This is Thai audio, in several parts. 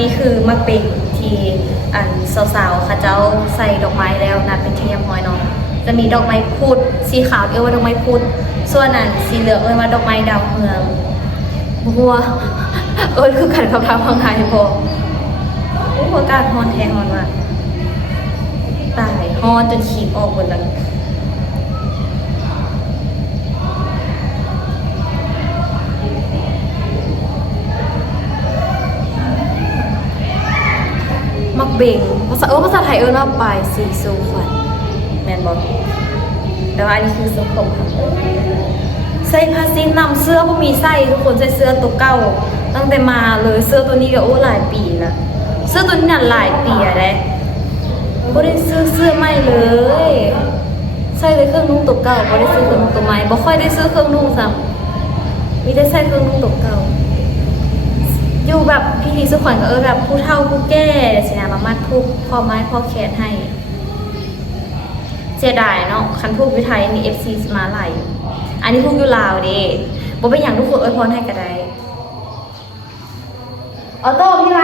นี้คือมะเป็นที่อันสาวๆค่ะเจ้าใส่ดอกไม้แล้วนะเป็นที่เรียบร้อยเนาะจะมีดอกไม้พุดสีขาวเรียกว่าดอกไม้พุดส่วนอันสีเหลืองเรียกว่าดอกไม้ดาวเรืองบัวคือกันกับทางพังไทยพอโอ้อากาศร้อนแท้ร้อนมากตายร้อนจนขีบออกหมดแล้วมักเบ่งภาษาไทยว่าปลายสีสูขวัญแมนบอกแต่ว่าอันนี้คือสุขมค่ะใส่ผ้าสิ้นนำเสื้อพวกมีไส้ทุกคนใส่เสื้อตัวเก่าตั้งแต่มาเลยเสื้อตัวนี้ก็โอ้หลายปีละเสื้อตัวนี้น่ะหลายปีอะเลยไม่ได้ซื้อเสื้อใหม่เลยใส่เลยเครื่องนุ่งตัวเก่าไม่ได้ซื้อเครื่องนุ่งตัวใหม่บ่ค่อยได้ซื้อเครื่องนุ่งซ้ำมีได้ใส่เครื่องนุ่งตัวเก่าอยู่แบบพี่ดีสุขวัญก็แบบผู้เฒ่าผู้แก่สินะมามัดผูกคอไม้คอแขนให้เสียดายเนาะคันผูกอยู่ไทยมี FC มาหลายอันนี้ผูกอยู่ลาวเด้บ่เป็นอย่างทุกคนอวยพรให้ก็ได้ออโต้พี่ไร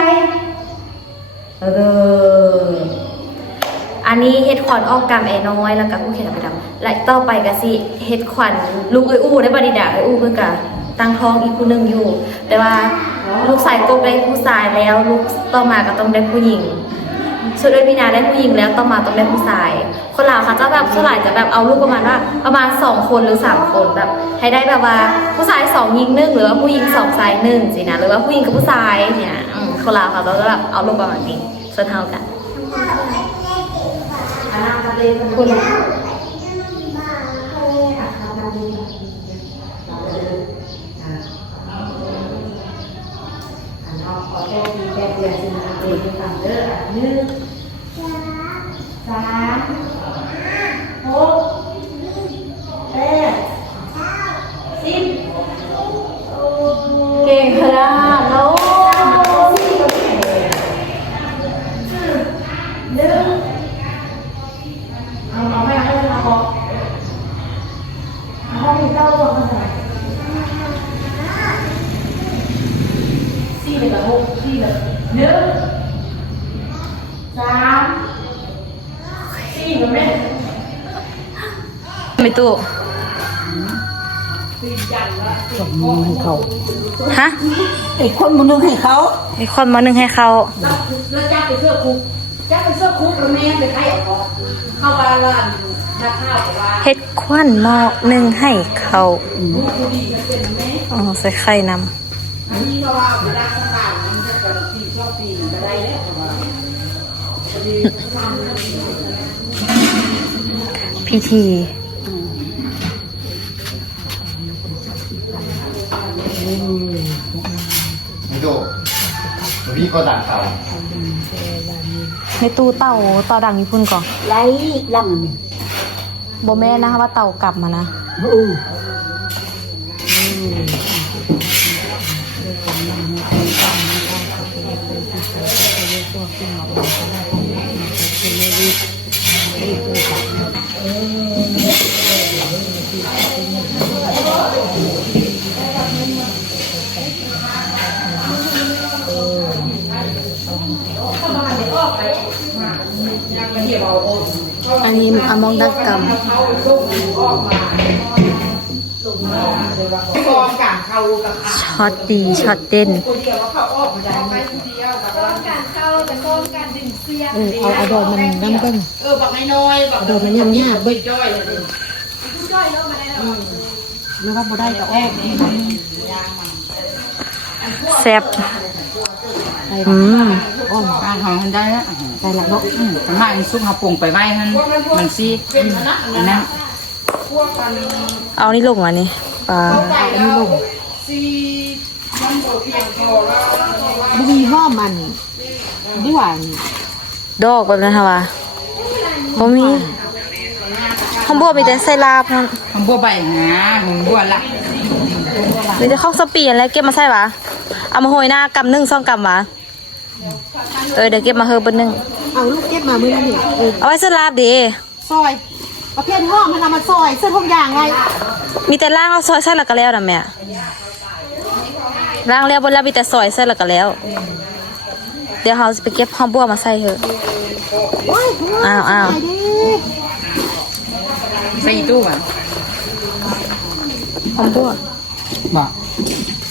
อันนี้เฮ็ดขวัญออกกรรมไอ้น้อยแล้วก็ผู้เขียนไปดำและต่อไปก็สิเฮ็ดขวัญลูกอู้ได้บ่ดีด่าอู้เพิ่นก็ตั้งท้องอีกผู้นึงอยู่แต่ว่าลูกชายกบได้ผู้ชายแล้วลูกต่อมาก็ต้องได้ผู้หญิงส่วนด้วยมีนาได้ผู้หญิงแล้วต่อมาต้องได้ผู้ชายคนลาวค่ะจะแบบส่วนใหญ่จะแบบเอาลูกประมาณ2คนหรือ3คนแบบให้ได้แบบว่าผู้ชาย2หญิง1หรือว่าผู้หญิง2ชาย1สินะหรือว่าผู้หญิงกับผู้ชายเนี่ยคนลาวค่ะเราก็แบบเอาลูกประมาณนี้ส่วนเท่ากันคุณขอแค่มีแค่เดือนสินะเด็กฟังเด้อ1 3 6 8 10เก่งขนาดโน้เอาไม่เอาห้องมีเต้าหรอ4เลยกับ6 4เลย1 3 4เลยแม่ไม่ตู้ส่งมือให้เขาฮะไอ้คนมานึ่งให้เขาไอ้คนมานึ่งให้เขาแล้วจ้าไปเสื้อคุกแล้วแม่ไปไข่ออกเข้าบ้านว่าถ้าข้าวว่าเฮ็ดควันหม้อนึ่งให้เขาอ๋อใส่ไข่นำนี่ก็ว่าเวลาต่างๆมันจะเป็นปีชอบปีก็ได้แล้วพิธีไม่ดูพี่ก็ดังเขา ในตู้เต่าต่อดังญี่ปุ่นก่อนไล่ลโบแม่นะคะว่าเต่ากลับมานะอันนี้อมองดักกรรมช็อตดีช็อตเด่นเอาดอกมันน้ำเบิ้งบักน้อยดอกมันยำยากเบิ้งย่อยเลยนึกว่าบ่ได้แต่อ้อแซ่บอ้อมการหอมมันได้แล้วได้ละเนาะสมัยซุปหาปงไปไว้ท่านมันซีอันนั้นเอานี่ลงมานี่ปลาอันนี้ลงบุบีห้อมันด้วย ดอกแบบนั้นค่ะว่าบ่มีข้าวบัวมีแต่ไส้ลาบนั่นข้าวบัวใบหาของบัวละมีแต่ข้าวสปีนแล้วเก็บมาใส่หวะเอามาโหยหน้ากำ1 2 กำหวะเดี๋ยวเก็บมาเฮอเบน1เอาลูกเก็บมามื้อนั้นนี่เอาไว้ไส้ลาบดิซอยประเภทห้อมันเอามาซอยเสื้อทุกอย่างไงมีแต่ล่างเอาซอยใส่แล้วก็แล้วนะแม่ล่างแล้วบนแล้วมีแต่ซอยใส่แล้วก็แล้ว เดี๋ยวเราจะไปเก็บหอมบัวมาใส่เถอะอ้าว ใส่ตู้อ่ะ หอมบัว บอก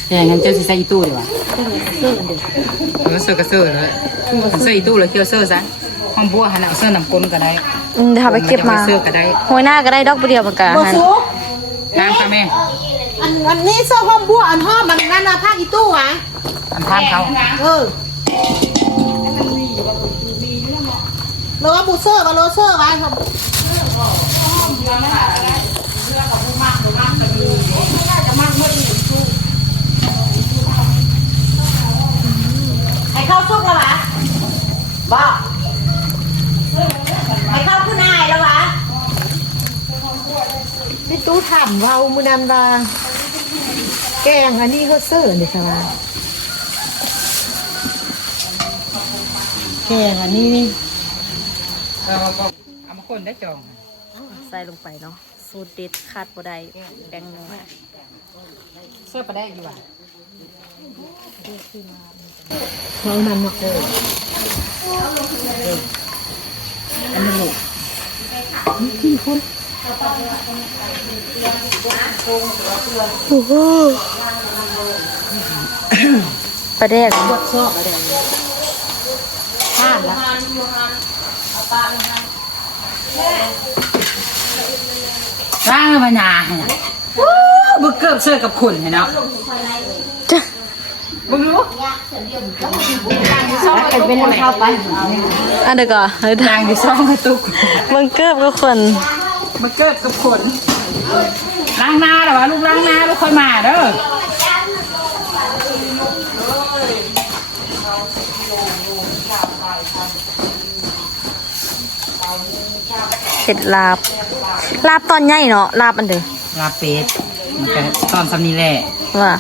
แต่งั้นเจ้าสิใส่ตู้ดีกว่าเสื้อกระเสื้อเลยใส่ตู้เลยเกี่ยวเสื้อซะห้องบัวหันเอาเสื้อนำก้นก็ได้ เดี๋ยวเราไปเก็บมา เสื้อก็ได้ หัวหน้าก็ได้ดอกเดียวเหมือนกัน บ่สุก ตามค่ะแม่ อันนี้เสื้อหอมบัวอันหอมมันนั่นน่ะผ้าอีตู้หวะ อันทานเขา เออโลว่าบูเซอร์กับโลเซอร์ไว้ครับไอ้ข้าวซุกแล้ววะบอกไอ้ข้าวผู้นายแล้ววะพี่ตู้ถามเว้ามือนันว่าแกงอันนี้เขาเสิร์ฟนี่ใช่ไหมแกงอันนี้นี่ เอามาคนได้จอง ใส่ลงไปเนาะสูตรเด็ดขาดบ่ได้แกงนัว เสื้อไปได้อยู่อ่ะ เขานำมาโกยอันนี้ลูกกี่คน โอ้โหปลาแดก บดชอบอะไรข้ามละ ร่างมันหนาเนี่ยบึกเกิบเสื้อกับขุนเห็นเนาะ จ้ะ บึกรู้ เป็นน้ำข้าวไป อันเดียวก่อน นางอยู่ซ่องกระตุก มึงเกิบก็คน บึกเกิบกับขุนล้างหน้าหรอวะลูกล้างหน้าลูกค่อยมาเด้อ เห็ดลาบ ลาบตอนใหญ่เนาะลาบอันเดียว ลาเป็ดมันก็ตอนสำนีแหละ ว่า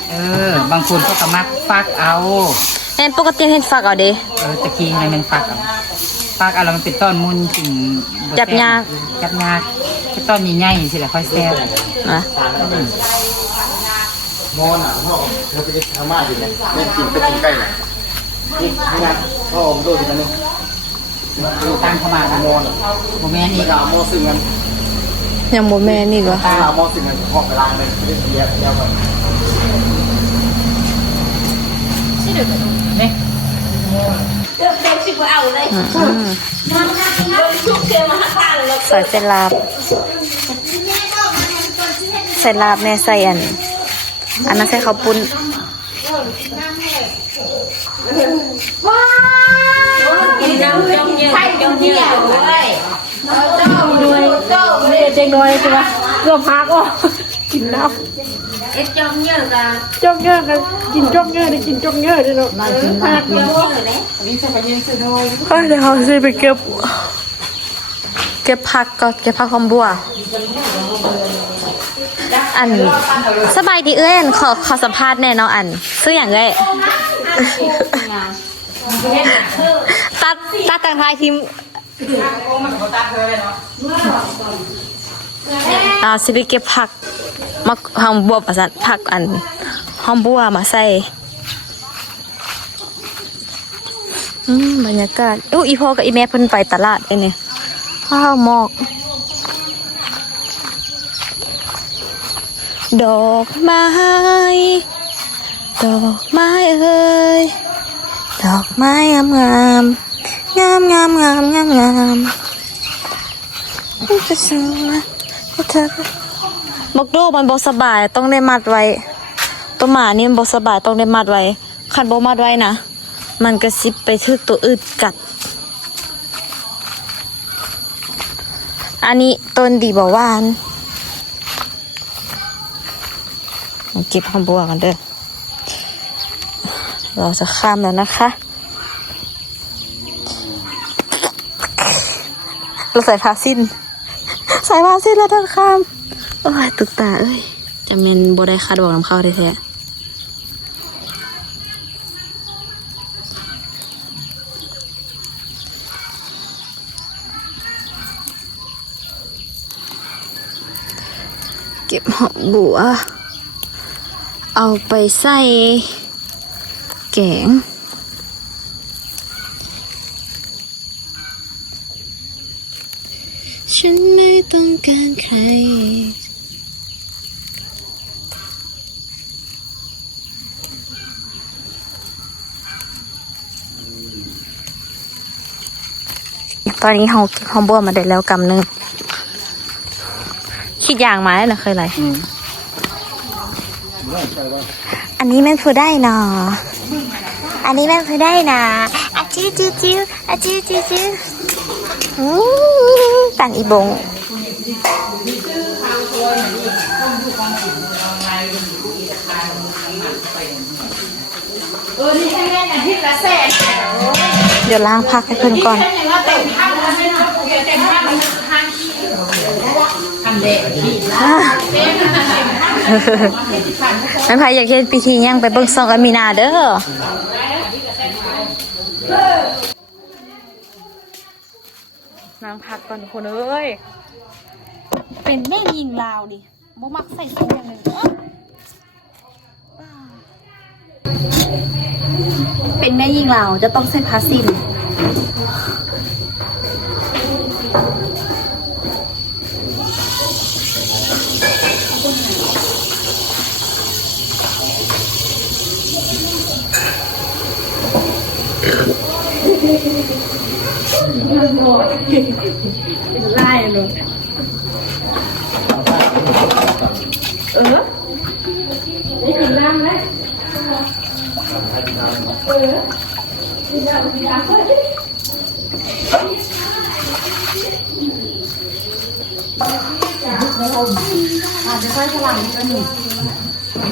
บางคนก็กมักฟักเอา แอนปกติเห็ดฝักเอาเด้ ตะกี้ให้มันฟักเอาฟักเอาแล้วมันเป็นต้นมุนถึง จับยาก จับยากแค่ต้นใหญ่ๆสิแหละค่อยแซ่บ นะ มอนอ่ะพ่อเธอไปทำมาอยู่เนี่ยเล่นกินไปกินใกล้เลยนี่งานพ่อผมโดนอีกอันนึง ตั้งเข้ามา มอนอ่ะ โมเมนต์นี้ กาโมซึ่งกัน ยังบ่แม่นี่ก็ กามอซึ่งกันห้องเวลาเลยไม่ได้เสียแล้วก่อน นี่ ใส่เส้นลาบ ใส่ลาบแน่ใส่อันนั้นใส่ข้าวปุ้น เจ๊งน้อยใช่ไหมเกือบพักอ่ะกินน้ำจอกเยอะกันจอกเยอะได้กินจอกเยอะได้หรอกพักเยอะ นี่จะไปยืนซื้อโดย ก็เดี๋ยวเราจะไปเก็บผักก่อนเก็บผักหอมบัว อันสบายดีเอ้ยอันขอสัมภาษณ์แน่เนาะอันซื้ออย่างเอ้ยตัดต่างทายทีมสิไปเก็บผักมาหอมบัวประสานผักอันหอมบัวมาใส่บรรยากาศอีพ่อกับอีแม่เพิ่นไปตลาดไอ้เนี่ยข้าวหมอกดอกไม้เอ้ยดอกไม้งามจะสวยเธอบอกโดมันบ่สบายต้องได้มัดไว้ตัวหมานี่มันบ่สบายต้องได้มัดไว้คันบ่มัดไว้นะมันกระซิบไปทึกตัวอื่นกัดอันนี้ต้นดีบ่หวานเก็บหอมบัวกันเด้อเราจะข้ามแล้วนะคะเราใส่ผ้าสิ้นแล้วท่านข้ามโอ้ยตุกตาเอ้ยจะเป็นบ่ได้คาดบอกน้ำเข้าแท้ๆเก็บหอมบัวเอาไปใส่แกง ฉันไม่ต้องการใครตอนนี้เขาเก็บหอมบัวมาได้แล้วกำหนึ่งคิดอย่างมาแล้วนะเคยไรอันนี้แม่นพูดได้เนาะอันนี้แม่นพูดได้นะอาจิ้วจิ้วจิ้วอาจิ้วจิ้วจิ้วต่างอีบงเดี๋ยวล้างพักให้เพื่อนก่อนนั่นใครอยากเห็นพิธีย่างไปเบิ่งซองอามีนาเด้อล้างพักก่อนคนเอ้ยเป็นแม่ยิงลาวดิบ่มักใส่ชุดอย่างนึงเป็นแม่ยิงลาวจะต้องใส่ผ้าสิ้นไล่เลยได้กินน้ำไหมกินน้ำกินน้ำอาจจะค่อยฉลาดนิดนึง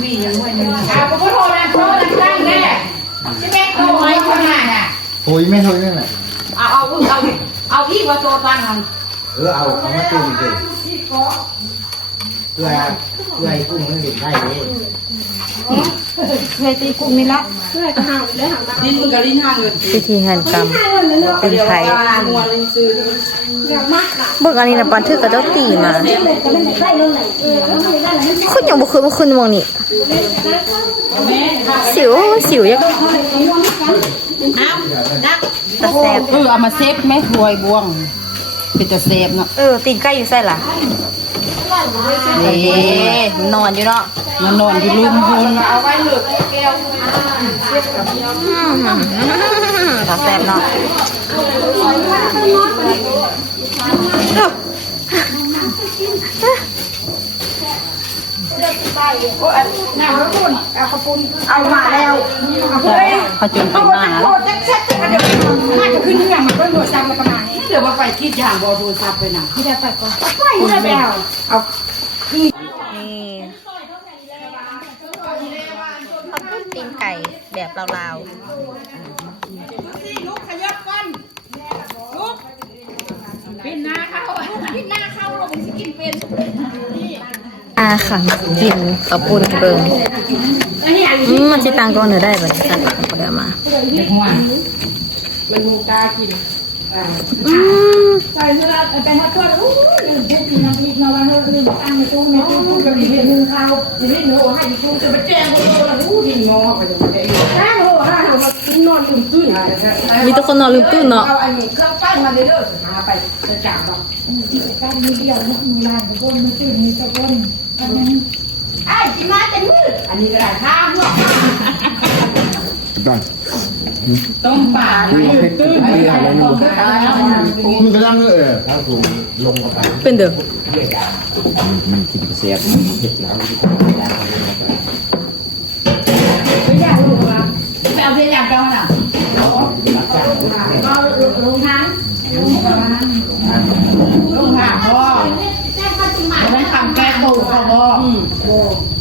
มีอย่างไรเนี่ยผมก็โทรนะตั้งแน่ใช่ไหมโทรไว้คนไหนน่ะโอ้ยแม่โทรยังไงเอาพี่ว่าโตตั้งมันเอามาตู้ดิเพื่อไอ้กุ้งมันเห็นได้เลยเคยตีกุ้งนี่ละเพื่อจะห่างได้ห่างดิ้นมึงกับดิ้นห่างเงินพิธีแห่งกรรมเป็นไทยเบิกอันนี้นะปันทึกกับเจ้าตีมาคุณยังบุคืนบุคืนวงนี่สิวยังตะแซบเอามาเซฟแม่ถวยบวงเป็นตะเซฟเนาะตีนใกล้อยู่ใส่ล่ะนี่นอนอยู่เนาะนอนอยู่ลุ่มบนเอาไว้เหลือแก้วตะแซบเนาะน้ำข้าวปุ้นเอามาแล้วเขาจนไปมาโอ้จะเช็ดจะเดี๋ยวน่าจะขึ้นเนี่ยมันก็โดนซ้ำมาประมาณนี้เดี๋ยวมาไปคิดอย่างบอโดนซ้ำไปหนักที่ได้ไปก่อนไปแล้วเอานี่ตีนไก่แบบลาวๆลุกขยับก่อนลุกปิดหน้าเข้าเราเป็นสกินเป็นค่ะกินข้าวปุ้นเบิ่งมันสิตังก่อนเด้อได้บัดสั่นก็ได้มามันมูกากินใส่เนื้อแต่มาทอดอู้ยกินน้ำพริกมาวันนึงตั้งในตู้ก็มีเนื้อข้าวมีเนื้อให้ตู้จะไปแจ้งโลละอู้ดิงอไปจังได๋แจ้งโลหาเรากินนอนลืมตื่นมีทุกคนนอนลืมตื่นเนาะเอาอันนี้เครื่องปั้นมาเด้อหาไปจะจ่าบ่ที่ใกล้มือเดียวนี่มีลานก้นมือตื่นมีตะก้นไอ้จิมาแต่มืออันนี้ก็ได้ข้ามเนาะได้ต้มป่าตื่นมึงก็ยังถ้าถูกลงกับไปเป็นเด้อมันกินเสียบเห็ดแล้วไม่อยากรู้ว่าไปเอาเพียงอย่างเดียวน่ะเอาลงทางพ่อไม่ทำแก้ตูเขาพ่อ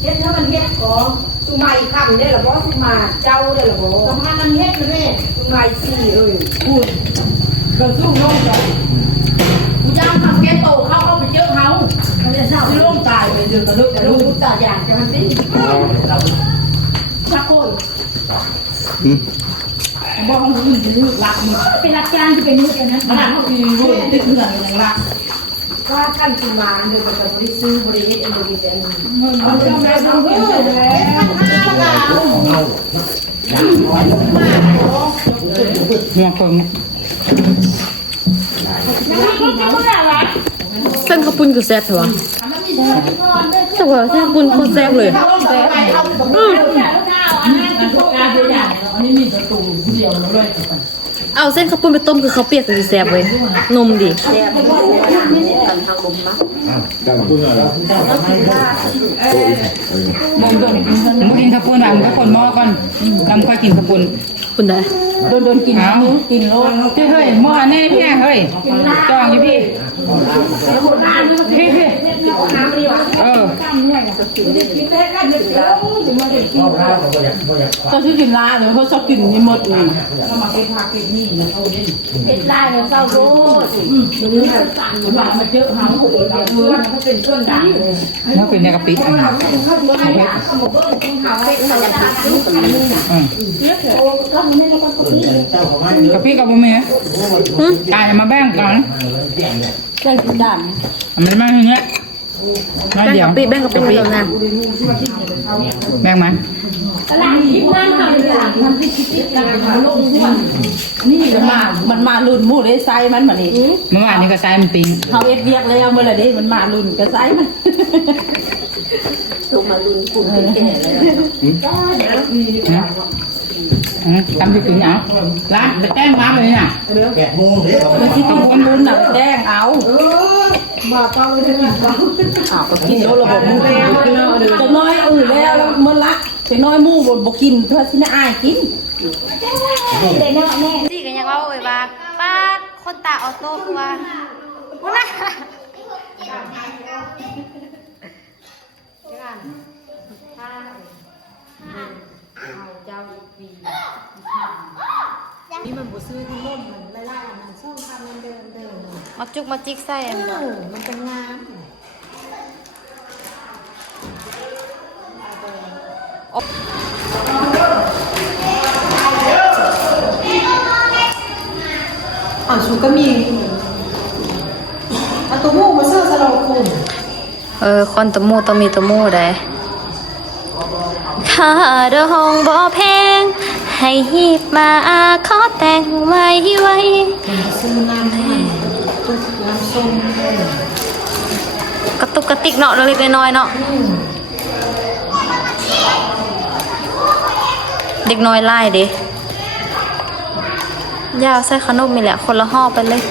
เฮ็ดถ้ามันเฮ็ดของสุมาอีกคำเนี่ยหรอพ่อสุมาเจ้าเนี่ยหรอพ่อสำคัญมันเฮ็ดเลยสุมาสี่พูดเกิดสู้โลกเลยกูย่างทำแก้ตูเข้าไปเจอเขาเขาจะเศร้าโลกตายไปเจอกระลุกตาอย่างจะมันสิชักโคตรบอกว่ามึงจะลูกรักมึงเป็นรักจ้างจะเป็นลูกกันนะขนาดเขาคือลูกติดเงินอย่างรักว่าท่านคือมาเดินไปบริซื้อบริเวณเอ็นบริเวณเงินเขาจะได้ทั้งเงินเลยเมืองเพิง เส้นข้าวปุ้นคือแซ่บเหรอแต่ว่าเส้นข้าวปุ้นโคตรแซ่บเลยเอาเส้นข้าวปุ้นไปต้มคือข้าวเปียกคือแซ่บเลยนมดิ มึงกินข้าวปุ้นอ่ะมึงก็คนหม้อก่อนลำค่อยกินข้าวปุ้น คุณได้ โดนกินเอากินโลพี่เฮ้ยหม้อแน่พี่เฮ้ยจองอยู่พี่เออ ตอนที่กินลาเนี่ยเขาชอบกินนี่หมดเลย ได้เลยเจ้าโลด หวานมาเยอะเขาเป็นเครื่องดังเลย แล้วเป็นในกะปิอันนี้กะปิกับบะหมี่กายมาแบ่งกัน เครื่องกินดัง มันมาอย่างเงี้ยมาเดี๋ยว แบ่งกับปีแล้วนะ แบ่งมา ตลาดที่นั่งทำอย่างทำที่คิดกันลงทุนนี่มันมาลุ่นหมูได้ไซมันแบบนี้ เมื่อวานนี้ก็ใส่มันปิง เขาเอ็ดเวียกแล้วเมื่อไรเด้มันมาลุ่นก็ไซมัน ลงมาลุนกลุ่มแก่แล้ว ทำที่ปิงเอาร้านแจ้งมาเลยเนี่ย 8 โมงเด้อ เมื่อที่ตะโกนลุ่นน่ะแจ้งเอาก็กินแล้วระบบมือจะน้อยแล้วเมื่อละจะน้อยมู่บนกินเพื่อที่น่าอายกิน สี่กันยังว่าโอ้ยว่าป้าคนตาออโต้คือว่าว่านะมาจุกมาจิกใส่อันนี้มันเป็นงาม ชูก็มีอัตุมูมาเสื้อสโลคุณ คนตะมูต้องมีตะมูได้ค่าดองบ่แพงให้ฮีบมาขอแต่งไว้ซื้อน้ำมันตุ๊กน้ำส้ม กระตุกกระติกเนาะเล็กๆน้อยๆเนาะเด็กน้อยไล่ดิยาวใส่ขนมนี่แหละคนละห่อไปเลย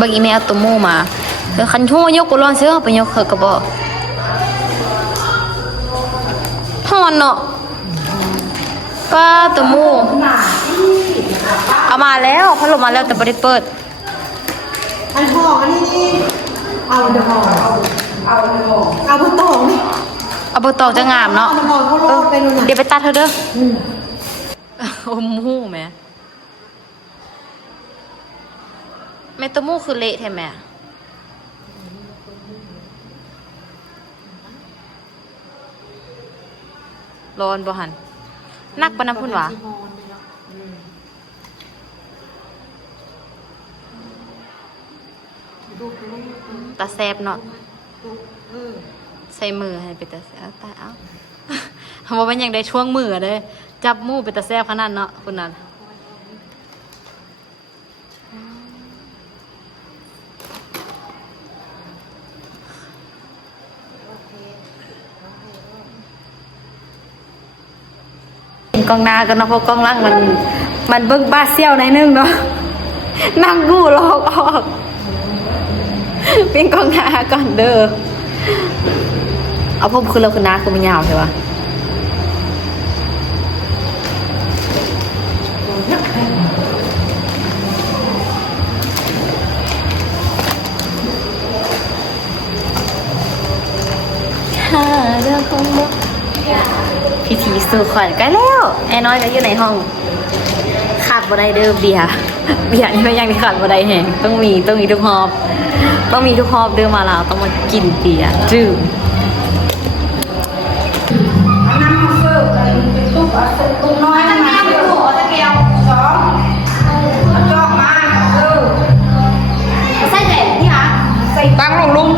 บางอีเมลตัวมูมาเดี๋ยวคันชั่วยกกูร้อนเสื้อไปยกเขากระบอกฮอนเนาะป้าตัวมูเอามาแล้วพัดลมมาแล้วแต่ไม่ได้เปิด อันห่ออันนี้นี่เอาเดห่อเอาบะตองนี่ เอาไปตอกจะงามเนาะ เอาห่อเขาโลดไปนู่นน่ะ เดี๋ยวไปตัดเธอเด้ออมหูแม่แม่ตัวมูคือเละแท้แม่ร้อนบ่หันนักปะน้ำพุ่นหวะตาแซบเนาะใส่มือให้เป็นตาแซบตายเอาเพราะว่ามันยังได้ช่วงมือเลยจับมูเป็นตาแซบขนาดเนาะคุณนั้นกองนากันเนาะเพราะกองล่างมันเบิ้งบ้าเซี่ยวในนึงเนาะนั่งกู้ลอกออกเป็นกองนาก่อนเด้อเอาผมคือเราคือนาคือมันยาวใช่ปะพิธีสู่ขวัญกันแล้วไอ้น้อยก็อยู่ในห้องขาดบ่ได้เด้อเบียร์นี่ไม่ยังมีขาดบ่ได้แหงต้องมีทุกหอบเดินมาแล้วต้องมากินเบียร์ดื่มน้อยนะแม่ไม่ถูกตะเกียบ2จอกมาใส่เด็ดนี่ค่ะใส่ตั้งลง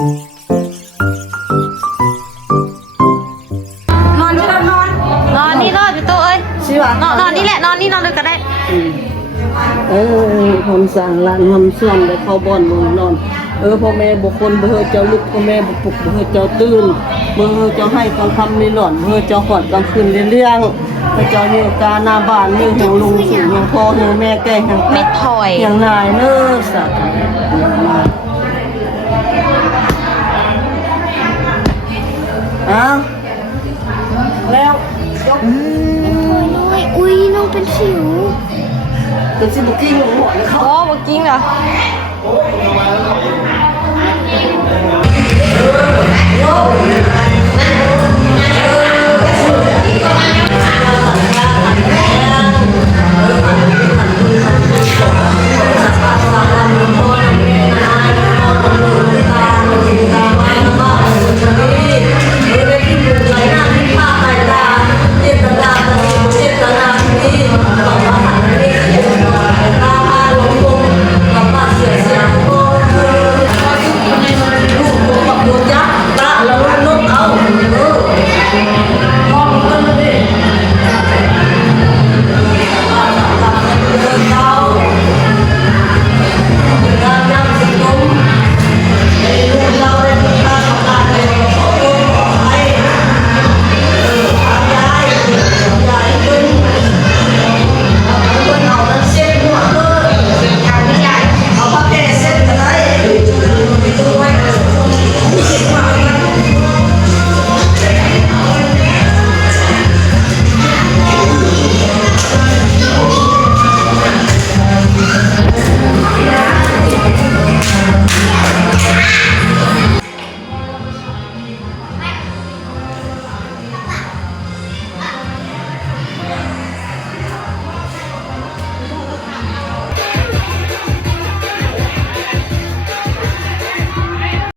นอนนี่นอนพี่โตเอ้ยนอนนี่แหละนอนนี่นอนเลยก็ได้ ผมสั่งร้านทำส่วนแล้วเข้าบ่อนมึงนอนพ่อแม่บุคคลเบอเจ้าลุกพ่อแม่บุปลุกเบอเจ้าตื่นเบอเจ้าให้กลางค่ำในหล่อนเบอเจ้าหอดกลางคืนเรื่องเบอเจ้าอยู่กาหน้าบ้านนี่แห่งลุงสูงแห่งพ่อแห่งแม่แก่แห่ง เม็ดพลอย แห่งนายเนื้อสัตว์แล้วยก อุ้ยน้องเป็นสิว เป็นสิบุกี้หัวเลยเขา อ๋อเมื่อกี้เหรอ เ